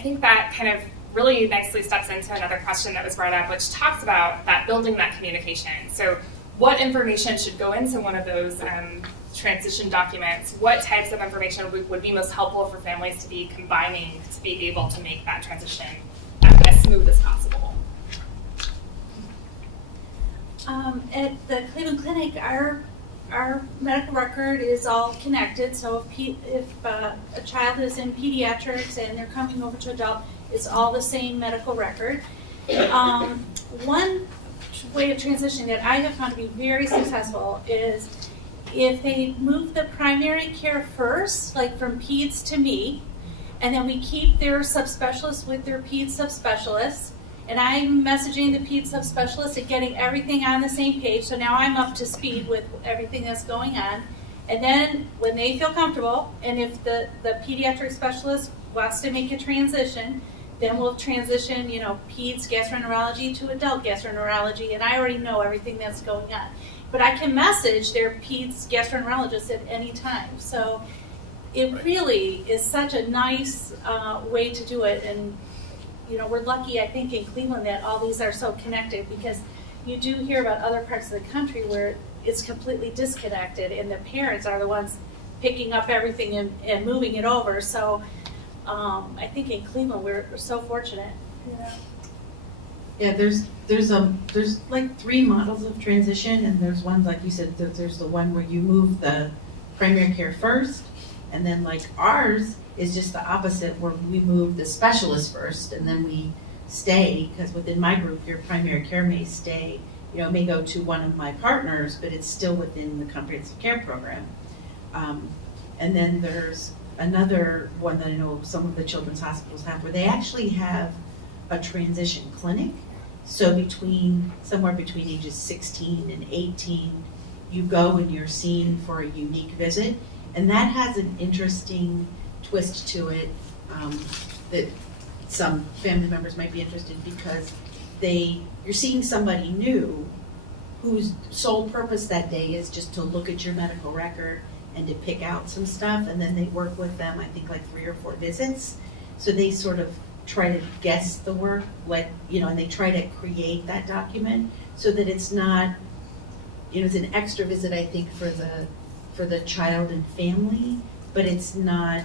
I think that kind of really nicely steps into another question that was brought up, which talks about that building that communication. So what information should go into one of those transition documents? What types of information would be most helpful for families to be combining to be able to make that transition as smooth as possible? At the Cleveland Clinic, our medical record is all connected. So if a child is in pediatrics and they're coming over to adult, it's all the same medical record. One way of transitioning that I have found to be very successful is if they move the primary care first, like from peds to me, and then we keep their subspecialists with their peds subspecialists, and I'm messaging the peds subspecialist and getting everything on the same page, so now I'm up to speed with everything that's going on. And then when they feel comfortable, and if the pediatric specialist wants to make a transition, then we'll transition, peds gastroenterology to adult gastroenterology, and I already know everything that's going on. But I can message their peds gastroenterologist at any time. So it really is such a nice way to do it. And we're lucky, I think, in Cleveland that all these are so connected, because you do hear about other parts of the country where it's completely disconnected and the parents are the ones picking up everything and moving it over. So I think in Cleveland we're so fortunate. Yeah, there's like 3 models of transition, and there's ones, like you said, there's the one where you move the primary care first, and then like ours is just the opposite, where we move the specialist first, and then we stay, because within my group, your primary care may stay, it may go to one of my partners, but it's still within the comprehensive care program. And then there's another one that I know some of the children's hospitals have, where they actually have a transition clinic. So somewhere between ages 16 and 18, you go and you're seen for a unique visit. And that has an interesting twist to it that some family members might be interested in, because you're seeing somebody new whose sole purpose that day is just to look at your medical record and to pick out some stuff, and then they work with them, I think, like 3 or 4 visits. So they sort of try to guess the work, and they try to create that document so that it's not, it's an extra visit, I think, for the child and family, but it's not,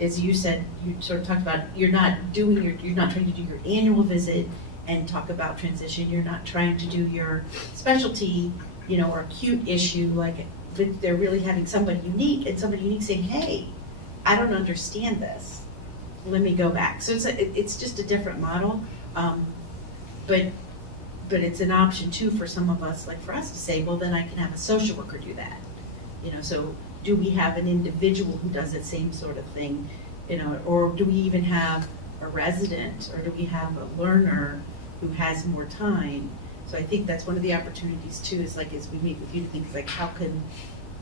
as you said, you sort of talked about, you're not trying to do your annual visit and talk about transition. You're not trying to do your specialty, or acute issue, but they're really having somebody unique saying, hey, I don't understand this. Let me go back. So it's just a different model, but it's an option too for some of us, like for us to say, well, then I can have a social worker do that. So do we have an individual who does that same sort of thing, or do we even have a resident, or do we have a learner who has more time? So I think that's one of the opportunities too, is like, as we meet with you, to think like, how can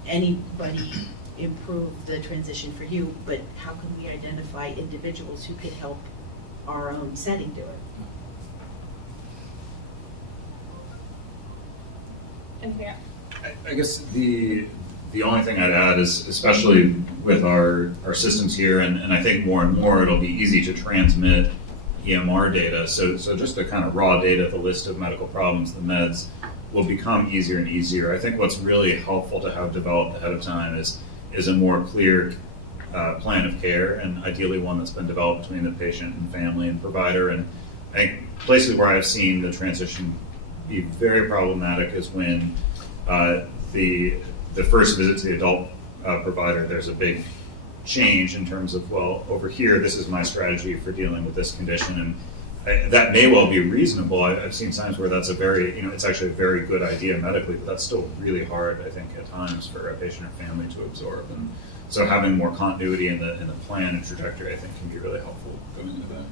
anybody improve the transition for you, but how can we identify individuals who could help our own setting do it? And yeah. I guess the only thing I'd add is, especially with our systems here, and I think more and more it'll be easy to transmit EMR data. So just the kind of raw data, the list of medical problems, the meds, will become easier and easier. I think what's really helpful to have developed ahead of time is a more clear plan of care, and ideally one that's been developed between the patient and family and provider. And I think places where I've seen the transition be very problematic is when the first visit to the adult provider, there's a big change in terms of, well, over here, this is my strategy for dealing with this condition. And that may well be reasonable. I've seen times where that's it's actually a very good idea medically, but that's still really hard, I think, at times for a patient or family to absorb. And so having more continuity in the plan and trajectory, I think, can be really helpful going into that.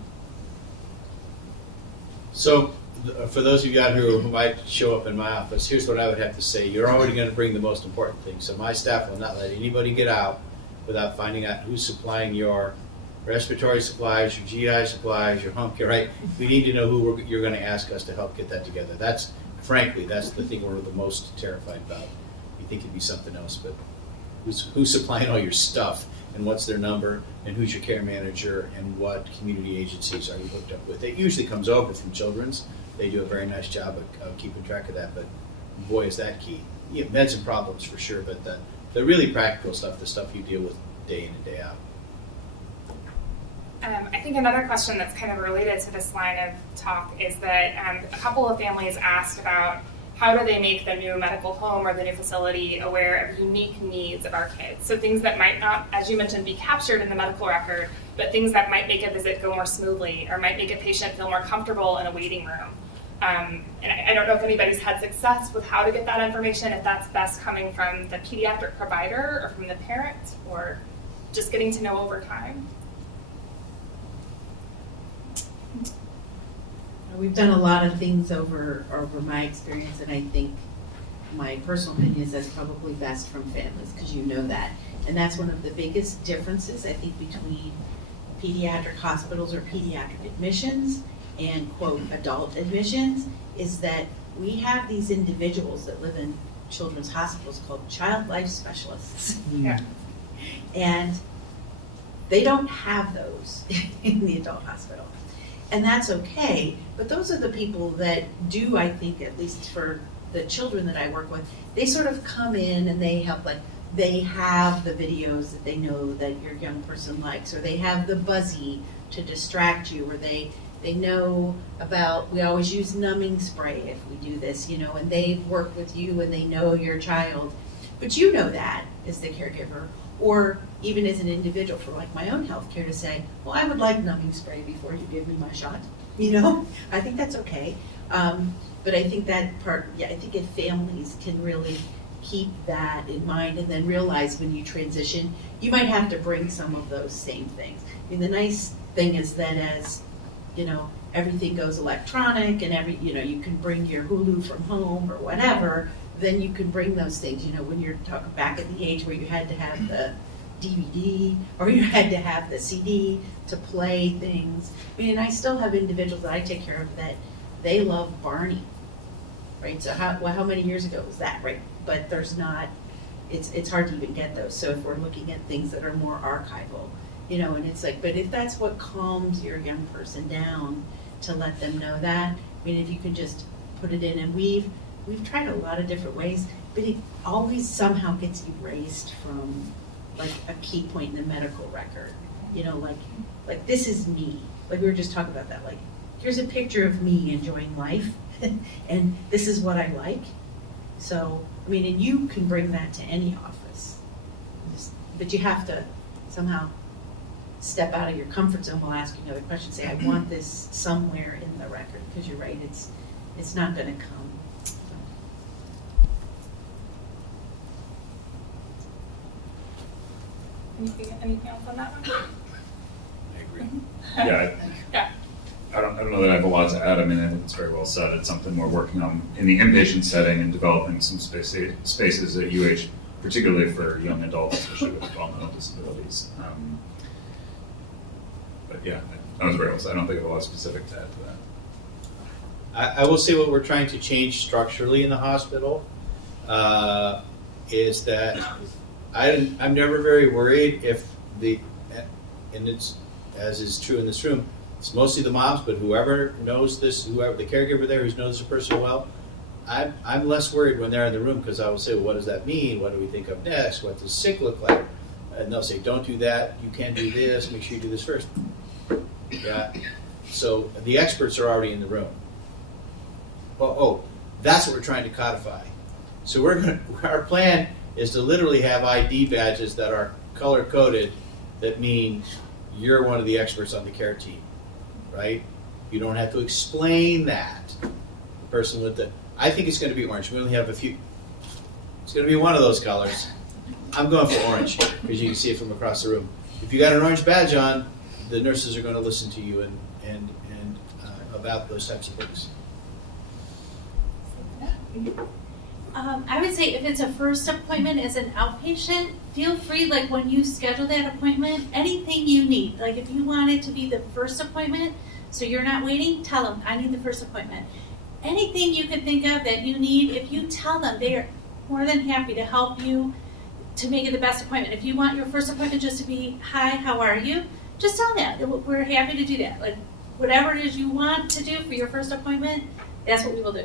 So for those of you out here who might show up in my office, here's what I would have to say. You're already going to bring the most important thing. So my staff will not let anybody get out without finding out who's supplying your respiratory supplies, your GI supplies, your home care, right? We need to know who you're going to ask us to help get that together. That's the thing we're the most terrified about. We think it'd be something else, but who's supplying all your stuff? and what's their number, and who's your care manager, and what community agencies are you hooked up with. It usually comes over from Children's. They do a very nice job of keeping track of that, but boy, is that key. You know, meds and problems for sure, but the really practical stuff, the stuff you deal with day in and day out. I think another question that's kind of related to this line of talk is that a couple of families asked about how do they make the new medical home or the new facility aware of unique needs of our kids. So things that might not, as you mentioned, be captured in the medical record, but things that might make a visit go more smoothly or might make a patient feel more comfortable in a waiting room. And I don't know if anybody's had success with how to get that information, if that's best coming from the pediatric provider or from the parent or just getting to know over time. We've done a lot of things over my experience, and I think my personal opinion is that's probably best from families, because you know that. And that's one of the biggest differences, I think, between pediatric hospitals or pediatric admissions and, quote, adult admissions, is that we have these individuals that live in children's hospitals called child life specialists. Yeah. And they don't have those in the adult hospital. And that's okay, but those are the people that do, I think, at least for the children that I work with, they sort of come in and they help, like, they have the videos that they know that your young person likes, or they have the buzzy to distract you, or they know about, we always use numbing spray if we do this, you know, and they've worked with you and they know your child. But you know that as the caregiver, or even as an individual for like my own healthcare to say, well, I would like numbing spray before you give me my shot, you know? I think that's okay. But I think that part, I think if families can really keep that in mind and then realize when you transition, you might have to bring some of those same things. I mean, the nice thing is that as, you know, everything goes electronic and you can bring your Hulu from home or whatever, then you can bring those things, you know, when you're talking back at the age where you had to have the DVD or you had to have the CD to play things. I mean, I still have individuals that I take care of that they love Barney, right? So how many years ago was that, right? But there's not, it's hard to even get those. So if we're looking at things that are more archival, you know, and it's like, but if that's what calms your young person down to let them know that, I mean, if you can just put it in, and we've tried a lot of different ways, but it always somehow gets erased from like a key point in the medical record. You know, like this is me. Like we were just talking about that. Like, here's a picture of me enjoying life, and this is what I like. So, I mean, and you can bring that to any office, but you have to somehow step out of your comfort zone while asking other questions. Say, I want this somewhere in the record, because you're right, it's not going to come. Anything else on that one? I agree. Yeah. Yeah. I don't know that I have a lot to add. I mean, I think it's very well said. It's something we're working on in the inpatient setting and developing some spaces at UH, particularly for young adults, especially with developmental disabilities. But yeah, that was very well said. I don't think I have a lot specific to add to that. I will say what we're trying to change structurally in the hospital is that I'm never very worried if and it's, as is true in this room, it's mostly the moms, but whoever knows this, whoever the caregiver there who knows the person well, I'm less worried when they're in the room, because I will say, well, what does that mean? What do we think of next? What does sick look like? And they'll say, don't do that. You can't do this. Make sure you do this first. Yeah. So the experts are already in the room. Oh, that's what we're trying to codify. So our plan is to literally have ID badges that are color coded that mean you're one of the experts on the care team, right? You don't have to explain that. The person with I think it's going to be orange. We only have a few. It's going to be one of those colors. I'm going for orange because you can see it from across the room. If you got an orange badge on, the nurses are going to listen to you and about those types of things. I would say if it's a first appointment as an outpatient, feel free, like when you schedule that appointment, anything you need. Like if you want it to be the first appointment, so you're not waiting, tell them, I need the first appointment. Anything you can think of that you need, if you tell them, they are more than happy to help you to make it the best appointment. If you want your first appointment just to be, hi, how are you? Just tell them that. We're happy to do that. Like, whatever it is you want to do for your first appointment, that's what we will do.